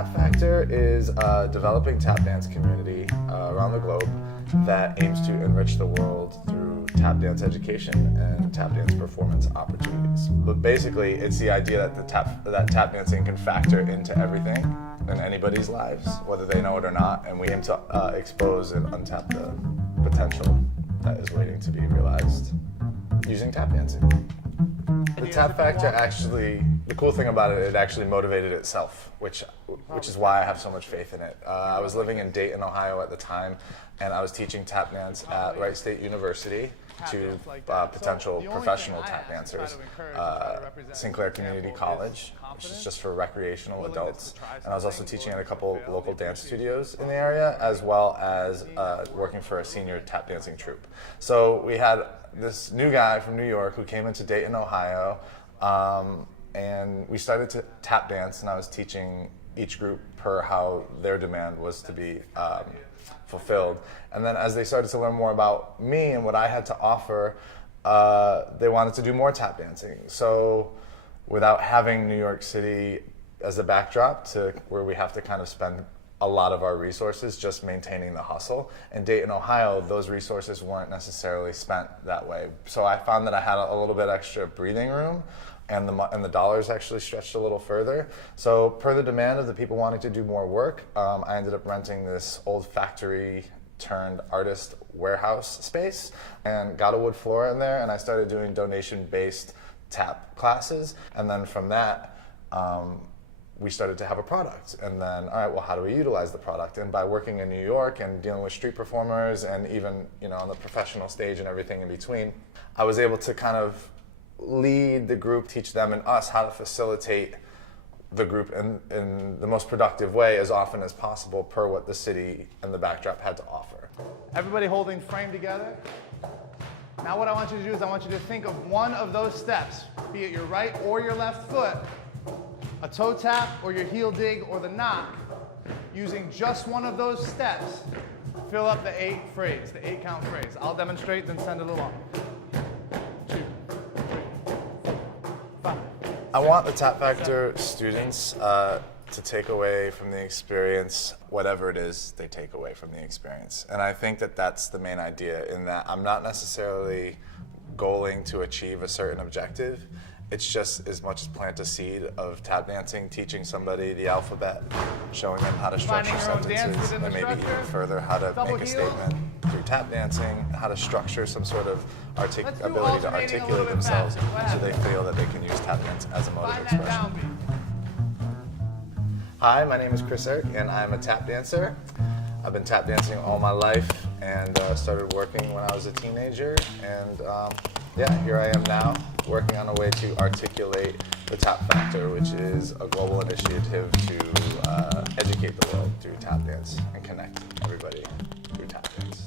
Tap Factor is a developing tap dance community around the globe that aims to enrich the world through tap dance education and tap dance performance opportunities. But basically, it's the idea that tap dancing can factor into everything in anybody's lives, whether they know it or not, and we aim to expose and untap the potential that is waiting to be realized using tap dancing. The Tap Factor actually, the cool thing about it, it actually motivated itself, which is why I have so much faith in it. I was living in Dayton, Ohio at the time, and I was teaching tap dance at Wright State University to potential professional tap dancers. Sinclair Community College, which is just for recreational adults. And I was also teaching at a couple local dance studios in the area, as well as working for a senior tap dancing troupe. So we had this new guy from New York who came into Dayton, Ohio, and we started to tap dance, and I was teaching each group per how their demand was to be fulfilled. And then as they started to learn more about me and what I had to offer, they wanted to do more tap dancing. So without having New York City as a backdrop to where we have to kind of spend a lot of our resources just maintaining the hustle. In Dayton, Ohio, those resources weren't necessarily spent that way. So I found that I had a little bit extra breathing room, and the dollars actually stretched a little further. So per the demand of the people wanting to do more work, I ended up renting this old factory turned artist warehouse space and got a wood floor in there, and I started doing donation-based tap classes. And then from that, we started to have a product. And then, all right, well, how do we utilize the product? And by working in New York and dealing with street performers and even, on the professional stage and everything in between, I was able to kind of lead the group, teach them and us how to facilitate the group in the most productive way as often as possible per what the city and the backdrop had to offer. Everybody holding frame together. Now what I want you to do is I want you to think of one of those steps, be it your right or your left foot, a toe tap or your heel dig or the knock. Using just one of those steps, fill up the 8 count phrase. I'll demonstrate, then send it along. 2, 3, 4, 5. I want the Tap Factor students to take away from the experience whatever it is they take away from the experience. And I think that that's the main idea, in that I'm not necessarily goaling to achieve a certain objective. It's just as much as plant a seed of tap dancing, teaching somebody the alphabet, showing them how to structure sentences, and maybe even further how to make a statement through tap dancing, how to structure some sort of ability to articulate themselves so they feel that they can use tap dance as a mode of expression. Hi, my name is Erk, and I'm a tap dancer. I've been tap dancing all my life and started working when I was a teenager. And yeah, here I am now, working on a way to articulate the Tap Factor, which is a global initiative to educate the world through tap dance and connect everybody through tap dance.